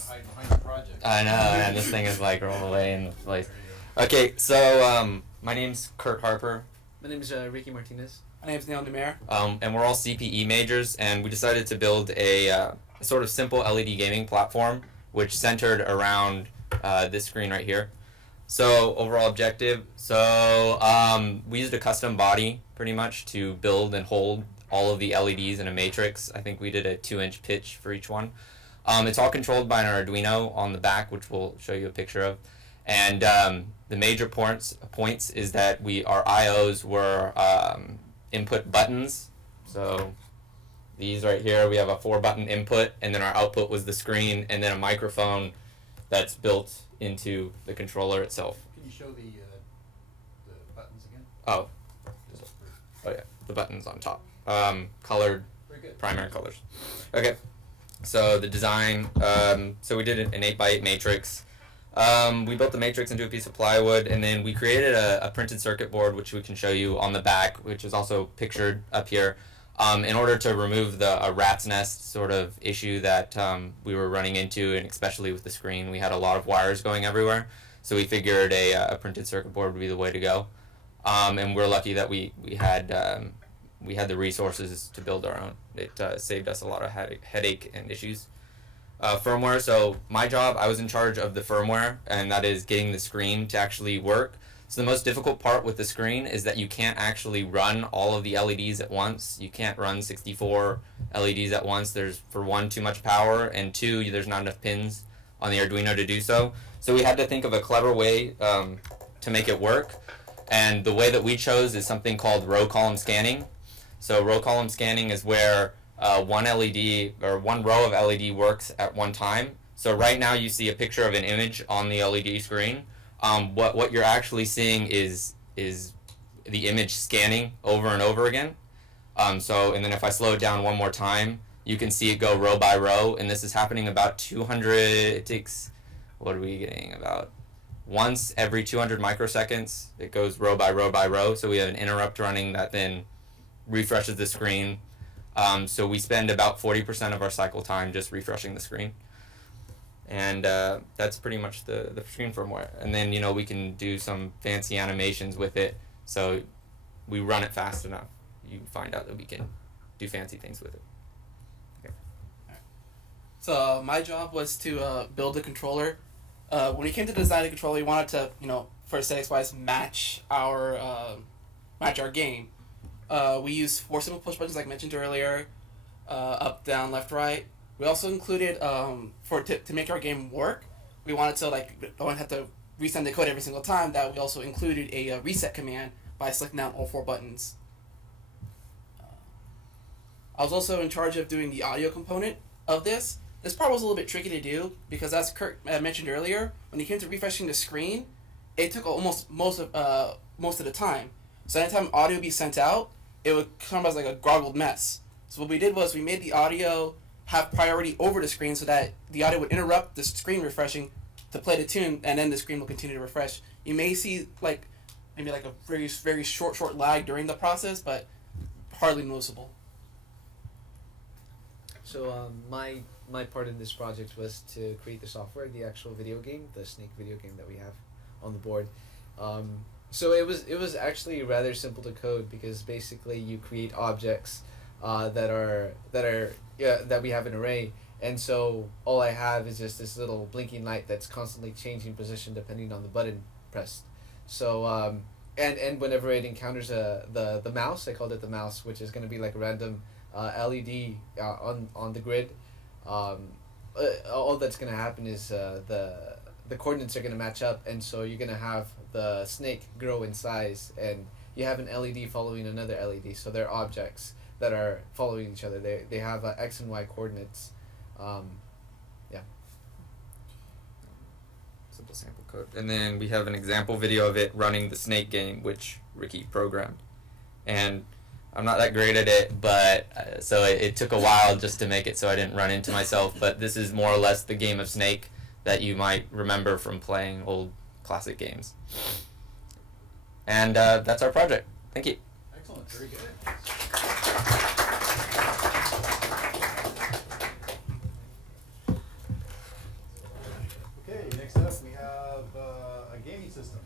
hide behind the project. I know, and this thing is like rolled away in the place. Okay, so my name's Kurt Harper. My name is Ricky Martinez. My name is Neil Demare. And we're all CPE majors, and we decided to build a sort of simple LED gaming platform, which centered around this screen right here. So overall objective, we used a custom body pretty much to build and hold all of the LEDs in a matrix. I think we did a 2-inch pitch for each one. It's all controlled by an Arduino on the back, which we'll show you a picture of. And the major points is that our IOs were input buttons. So these right here, we have a 4-button input, and then our output was the screen, and then a microphone that's built into the controller itself. Can you show the buttons again? Oh yeah, the buttons on top. Colored, Very good. primary colors. Okay, so the design, so we did an 8x8 matrix. We built the matrix into a piece of plywood, and then we created a printed circuit board, which we can show you on the back, which is also pictured up here, in order to remove a rat's nest sort of issue that we were running into, and especially with the screen. We had a lot of wires going everywhere, so we figured a printed circuit board would be the way to go. And we're lucky that we had the resources to build our own. It saved us a lot of headache and issues. Firmware, so my job, I was in charge of the firmware, and that is getting the screen to actually work. So the most difficult part with the screen is that you can't actually run all of the LEDs at once. You can't run 64 LEDs at once. There's, for one, too much power, and two, there's not enough pins on the Arduino to do so. So we had to think of a clever way to make it work, and the way that we chose is something called row column scanning. So row column scanning is where one LED or one row of LED works at one time. So right now you see a picture of an image on the LED screen. What you're actually seeing is the image scanning over and over again. And then if I slow it down one more time, you can see it go row by row, and this is happening about 200. It takes, what are we getting, about once every 200 microseconds. It goes row by row by row. So we have an interrupt running that then refreshes the screen. So we spend about 40% of our cycle time just refreshing the screen. And that's pretty much the screen firmware. And then, we can do some fancy animations with it. So we run it fast enough. You find out that we can do fancy things with it. Okay. So my job was to build the controller. When we came to design the controller, we wanted to, for aesthetics-wise, match our game. We used 4 simple push buttons, like mentioned earlier, up, down, left, right. We also included, to make our game work, we wanted to, don't have to resend the code every single time, that we also included a reset command by selecting down all 4 buttons. I was also in charge of doing the audio component of this. This part was a little bit tricky to do, because as Kurt mentioned earlier, when it came to refreshing the screen, it took almost most of the time. So anytime audio would be sent out, it would come as like a garbled mess. So what we did was we made the audio have priority over the screen so that the audio would interrupt the screen refreshing to play the tune, and then the screen will continue to refresh. You may see maybe a very, very short lag during the process, but hardly noticeable. So my part in this project was to create the software, the actual video game, the Snake video game that we have on the board. So it was actually rather simple to code, because basically you create objects that we have an array, and so all I have is just this little blinking light that's constantly changing position depending on the button pressed. So and whenever it encounters the mouse, I called it the mouse, which is going to be like a random LED on the grid. All that's going to happen is the coordinates are going to match up, and so you're going to have the snake grow in size, and you have an LED following another LED. So they're objects that are following each other. They have X and Y coordinates. Yeah. Simple sample code. And then we have an example video of it running the Snake game, which Ricky programmed. And I'm not that great at it, but so it took a while just to make it so I didn't run into myself. But this is more or less the game of Snake that you might remember from playing old classic games. And that's our project. Thank you. Excellent. Very good. next up we have a gaming system.